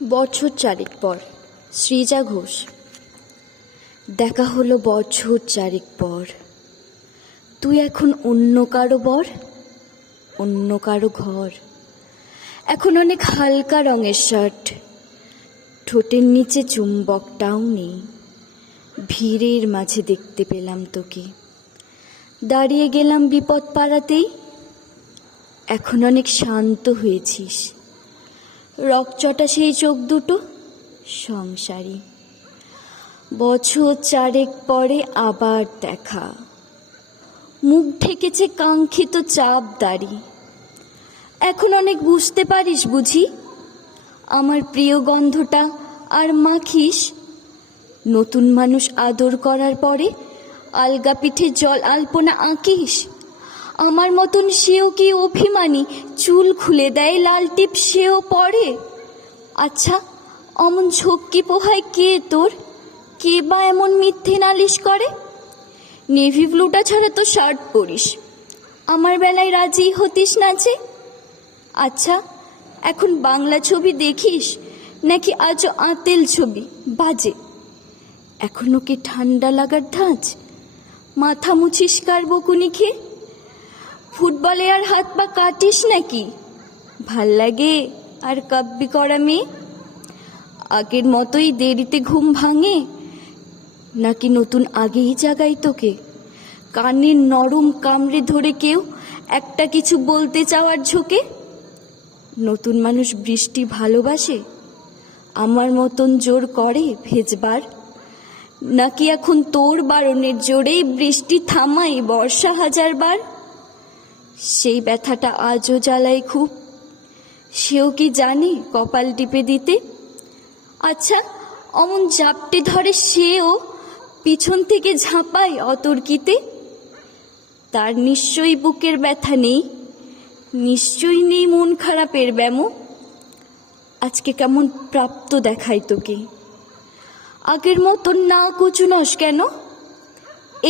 বছর চারেক পর। সৃজা ঘোষ। দেখা হলো বছর চারেক পর। তুই এখন অন্য কারো বর, অন্য কারো ঘর। এখন অনেক হালকা রঙের শার্ট, ঠোঁটের নিচে চুম্বকটাও নেই। ভিড়ের মাঝে দেখতে পেলাম তোকে, দাঁড়িয়ে গেলাম বিপদ পাড়াতেই। এখন অনেক শান্ত হয়েছিস, রকচটা সেই চোখ দুটো সংসারী। বছর চারেক পরে আবার দেখা, মুখ ঢেকেছে কাঙ্ক্ষিত চাপ দাড়ি। এখন অনেক বুঝতে পারিস বুঝি আমার প্রিয় গন্ধটা আর মাখিস। নতুন মানুষ আদর করার পরে আলগা পিঠে জল আলপনা আঁকিস। আমার মতন সেও কি অভিমানী, চুল খুলে দেয় লাল টিপ সেও পরে। আচ্ছা, অমন ঝক্কি পোহায় কে তোর? কে বা এমন মিথ্যে নালিশ করে? নেভি ব্লুটা ছাড়া তো শার্ট পরিস, আমার বেলায় রাজি হতিস না যে। আচ্ছা, এখন বাংলা ছবি দেখিস নাকি আজও আঁতেল ছবি বাজে? এখনো কি ঠান্ডা লাগার ধাঁচ? মাথা মুছিস কার বকুনি খেয়ে? ফুটবলে আর হাত পা কাটিস নাকি? ভাল লাগে আর কাব্যি করা মেয়ে? আগের মতোই দেরিতে ঘুম ভাঙে নাকি নতুন আগেই জাগাই তোকে? কানের নরম কামড়ে ধরে কেউ একটা কিছু বলতে চাওয়ার ঝোঁকে? নতুন মানুষ বৃষ্টি ভালোবাসে, আমার মতন জোর করে ভেজবার? নাকি এখন তোর বারণের জোরেই বৃষ্টি থামাই বর্ষা হাজারবার? সেই ব্যথাটা আজও জ্বালাই খুব, সেও কি জানে কপাল টিপে দিতে? আচ্ছা, অমন জাপটে ধরে সেও পিছন থেকে ঝাঁপায় অতর্কিতে। তার নিশ্চয়ই বুকের ব্যথা নেই, নিশ্চয়ই নেই মন খারাপের ব্যামো। আজকে কেমন প্রাপ্ত দেখায় তোকে, আগের মতন না কুচুনস কেন?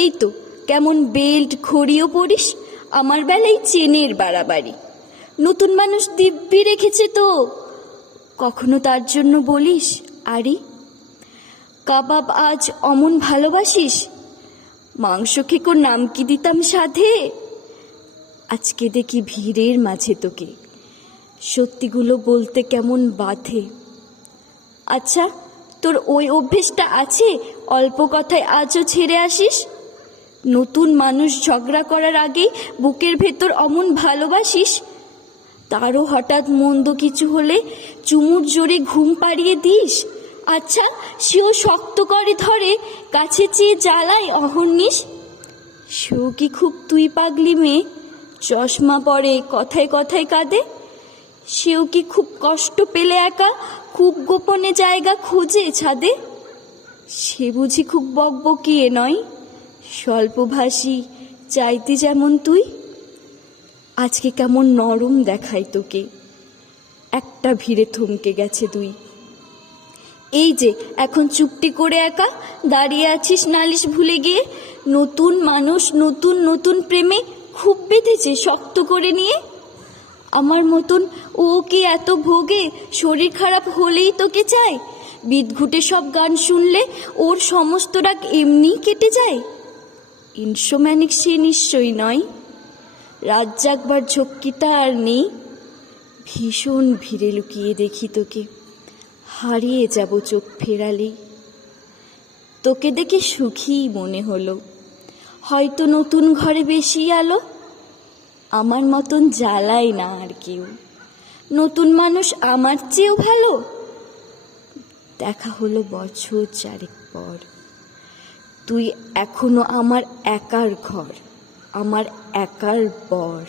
এই তো কেমন বেল্ট ঘড়িও পরিস, আমার বেলায় চেনের বাড়াবাড়ি। নতুন মানুষ দিব্যি রেখেছে তো, কখনো তার জন্য বলিস আরি? কাবাব আজ অমন ভালোবাসিস, মাংস খেকোর নাম কি দিতাম সাধে? আজকে দেখি ভিড়ের মাঝে তোকে সত্যিগুলো বলতে কেমন বাধে। আচ্ছা, তোর ওই অভ্যেসটা আছে অল্প কথায় আজও ছেড়ে আসিস? নতুন মানুষ ঝগড়া করার আগেই বুকের ভেতর অমন ভালোবাসিস? তারও হঠাৎ মন্দ কিছু হলে চুমুর জোরে ঘুম পাড়িয়ে দিস? আচ্ছা, সেও শক্ত করে ধরে কাছে চেয়ে জ্বালায় অহর্নিশ? সেও কি খুব তুই পাগলি মেয়ে, চশমা পরে কথায় কথায় কাঁদে? সেও কি খুব কষ্ট পেলে একা খুব গোপনে জায়গা খোঁজে ছাদে? সে বুঝি খুব বকবকিয়ে নয়, স্বল্পভাষী, চাইতে যেমন তুই? আজকে কেমন নরম দেখায় তোকে, একটা ভিড়ে থমকে গেছে তুই। এই যে এখন চুপটি করে একা দাঁড়িয়ে আছিস নালিশ ভুলে গিয়ে। নতুন মানুষ নতুন নতুন প্রেমে খুব বেঁধেছে শক্ত করে নিয়ে। আমার মতন ও কি এত ভোগে, শরীর খারাপ হলেই তোকে চায়? বিদঘুটে সব গান শুনলে ওর সমস্ত রাগ এমনিই কেটে যায়। ইনসোম্যানিক সে নিশ্চয়ই নয়, রাত জাগবার ঝক্কিটা আর নেই। ভীষণ ভিড়ে লুকিয়ে দেখি তোকে, হারিয়ে যাব চোখ ফেরালেই। তোকে দেখে সুখী মনে হলো, হয়তো নতুন ঘরে বেশি আলো। আমার মতন জ্বালায় না আর কেউ, নতুন মানুষ আমার চেয়েও ভালো। দেখা হলো বছর চারেক পর। তুই এখনো আমার একার ঘর, আমার একার বর।